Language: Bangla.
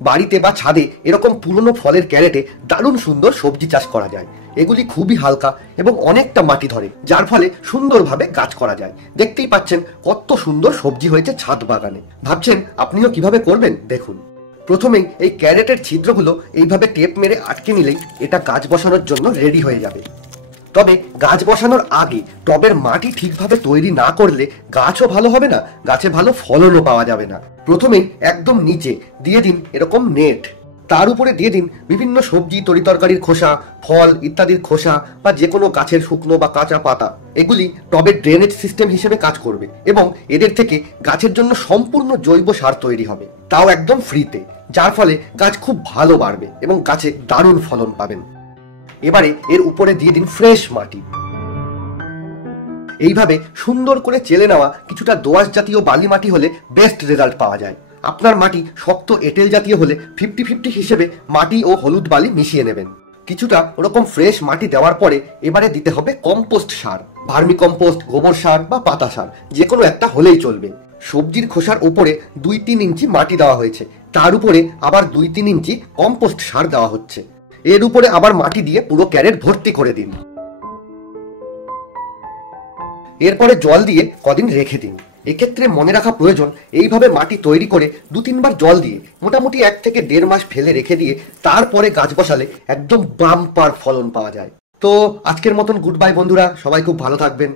বাড়িতে বা ছাদে এরকম পুরনো ফলের ক্যারেটে দারুণ সুন্দর সবজি চাষ করা যায়। এগুলি খুবই হালকা এবং অনেকটা মাটি ধরে, যার ফলে সুন্দরভাবে গাছ করা যায়। দেখতেই পাচ্ছেন কত সুন্দর সবজি হয়েছে ছাদ বাগানে। ভাবছেন আপনিও কিভাবে করবেন? দেখুন, প্রথমেই এই ক্যারেটের ছিদ্রগুলো এইভাবে টেপ মেরে আটকে নিলেই এটা গাছ বসানোর জন্য রেডি হয়ে যাবে। তবে গাছ বসানোর আগে টবের মাটি ঠিকভাবে তৈরি না করলে গাছও ভালো হবে না, গাছে ভালো ফলনও পাওয়া যাবে না। প্রথমেই একদম নিচে দিয়ে দিন এরকম নেট, তার উপরে দিয়ে দিন বিভিন্ন সবজি, তরিতরকারির খোসা, ফল ইত্যাদির খোসা বা যে কোনো গাছের শুকনো বা কাঁচা পাতা। এগুলি টবের ড্রেনেজ সিস্টেম হিসেবে কাজ করবে এবং এদের থেকে গাছের জন্য সম্পূর্ণ জৈব সার তৈরি হবে, তাও একদম ফ্রিতে, যার ফলে গাছ খুব ভালো বাড়বে এবং গাছে দারুণ ফলন পাবেন। এবারে এর উপরে দিয়ে দিন ফ্রেশ মাটি। এইভাবে সুন্দর করে চেলে নেওয়া কিছুটা দোআঁশ জাতীয় বালি মাটি হলে বেস্ট রেজাল্ট পাওয়া যায়। আপনার মাটি শক্ত এঁটেল জাতীয় হলে 50-50 হিসেবে মাটি ও হলুদ বালি মিশিয়ে নেবেন। কিছুটা ওরকম ফ্রেশ মাটি দেওয়ার পরে এবারে দিতে হবে কম্পোস্ট সার, ভার্মি কম্পোস্ট, গোবর সার বা পাতা সার, যে কোনো একটা হলেই চলবে। সবজির খোসার উপরে 2-3 ইঞ্চি মাটি দেওয়া হয়েছে, তার উপরে আবার 2-3 ইঞ্চি কম্পোস্ট সার দেওয়া হচ্ছে। এর উপরে আবার মাটি দিয়ে পুরো ক্যারেট ভর্তি করে দিন। এরপরে জল দিয়ে কদিন রেখে দিন। এক্ষেত্রে মনে রাখা প্রয়োজন, এইভাবে মাটি তৈরি করে 2-3 বার জল দিয়ে মোটামুটি 1 থেকে 1.5 মাস ফেলে রেখে দিয়ে তারপরে গাছ বসালে একদম বাম্পার ফলন পাওয়া যায়। তো আজকের মতন গুড বাই বন্ধুরা, সবাই খুব ভালো থাকবেন।